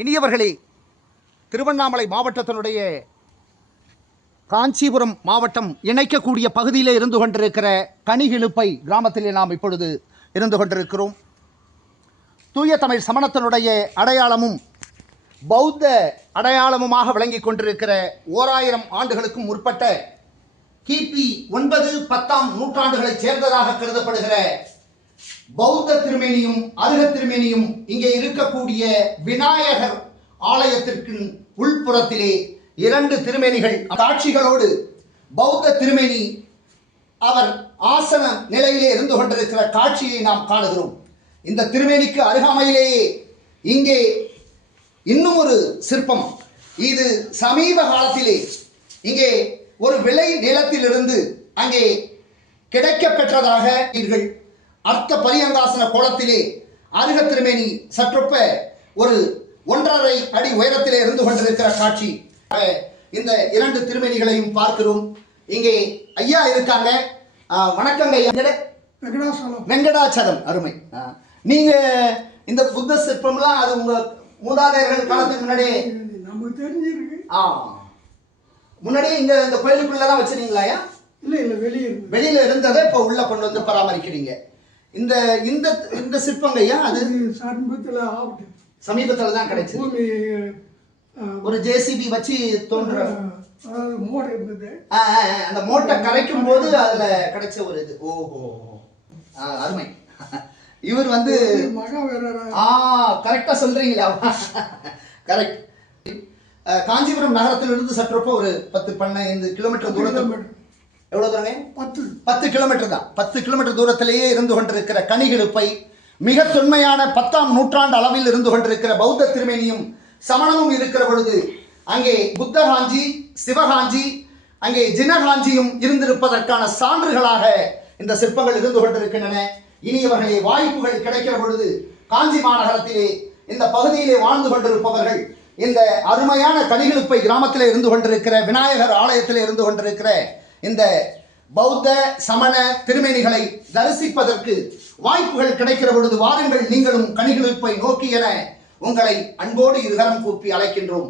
இனியவர்களே, திருவண்ணாமலை மாவட்டத்தினுடைய காஞ்சிபுரம் மாவட்டம் இணைக்கக்கூடிய பகுதியிலே இருந்து கொண்டிருக்கிற கனிகிழுப்பை கிராமத்திலே நாம் இப்பொழுது இருந்து கொண்டிருக்கிறோம். தூய தமிழ் சமணத்தினுடைய அடையாளமும் பௌத்த அடையாளமுமாக விளங்கி கொண்டிருக்கிற 1000 ஆண்டுகளுக்கும் முற்பட்ட கிபி 9-10ஆம் நூற்றாண்டுகளைச் சேர்ந்ததாக கருதப்படுகிற பௌத்த திருமேனியும் அருக திருமேனியும் இங்கே இருக்கக்கூடிய விநாயகர் ஆலயத்திற்கு உள்புறத்திலே 2 திருமேனிகள் காட்சிகளோடு பௌத்த திருமேனி அவர் ஆசன நிலையிலே இருந்து கொண்டிருக்கிற காட்சியை நாம் காணுகிறோம். இந்த திருமேனிக்கு அருகாமையிலேயே இங்கே இன்னும் ஒரு சிற்பம். இது சமீப காலத்திலே இங்கே ஒரு விளை நிலத்திலிருந்து அங்கே கிடைக்க பெற்றதாக அர்த்த பரியங்காசன கோலத்திலே அருக திருமேனி சற்றொப்ப ஒரு 1.5 அடி உயரத்திலே இருந்து கொண்டிருக்கிற காட்சி. இந்த 2 திருமேனிகளையும் பார்க்கிறோம். இங்கே ஐயா இருக்காங்க. வணக்கங்க ஐயா. வெங்கடாச்சலம். அருமை. நீங்க இந்த புத்த சிற்பம்லாம் அது உங்க மூதாதையர்கள் காலத்துக்கு முன்னாடியே நமக்கு தெரிஞ்சிருக்கு. முன்னாடியே இந்த கோயிலுக்குள்ளதான் வச்சிருக்கீங்களா? இல்ல வெளியில இருந்ததை இப்ப உள்ள கொண்டு வந்து பராமரிக்கிறீங்க. இந்த இந்த இந்த சிற்பங்க ஐயா அது சமீபத்துல தான் கிடைச்சது. ஒரு ஜேசிபி வச்சு தோன்ற மோட்டர் இருந்தது. அந்த மோட்டர் கரைக்கும் போது அதுல கிடைச்ச ஒரு இது. ஓஹோ, அருமை. இவர் வந்து கரெக்டா சொல்றீங்களா? கரெக்ட். காஞ்சிபுரம் நகரத்திலிருந்து சற்றொப்ப ஒரு 10-15 கிலோமீட்டர் தூரத்தில். எவ்வளவு தூரங்க? 10 கிலோமீட்டர் தான். 10 கிலோமீட்டர் தூரத்திலேயே இருந்து கொண்டிருக்கிற கனிகிழுப்பை மிக தொன்மையான 10ஆம் நூற்றாண்டு அளவில் இருந்து கொண்டிருக்கிற பௌத்த திருமேனியும் சமணமும் இருக்கிற பொழுது அங்கே புத்தகாஞ்சி, சிவகாஞ்சி, அங்கே ஜினகாஞ்சியும் இருந்திருப்பதற்கான சான்றுகளாக இந்த சிற்பங்கள் இருந்து கொண்டிருக்கின்றன. இனியவர்களே, வாய்ப்புகள் கிடைக்கிற பொழுது காஞ்சி மாநகரத்திலே இந்த பகுதியிலே வாழ்ந்து கொண்டிருப்பவர்கள் இந்த அருமையான கனிகிழுப்பை கிராமத்திலே இருந்து கொண்டிருக்கிற விநாயகர் ஆலயத்திலே இருந்து கொண்டிருக்கிற இந்த பௌத்த சமண திருமேனிகளை தரிசிப்பதற்கு வாய்ப்புகள் கிடைக்கிற பொழுது வாருங்கள், நீங்களும் கனிகிழுப்பை நோக்கி என உங்களை அன்போடு இருகரம் கூப்பி அழைக்கின்றோம்.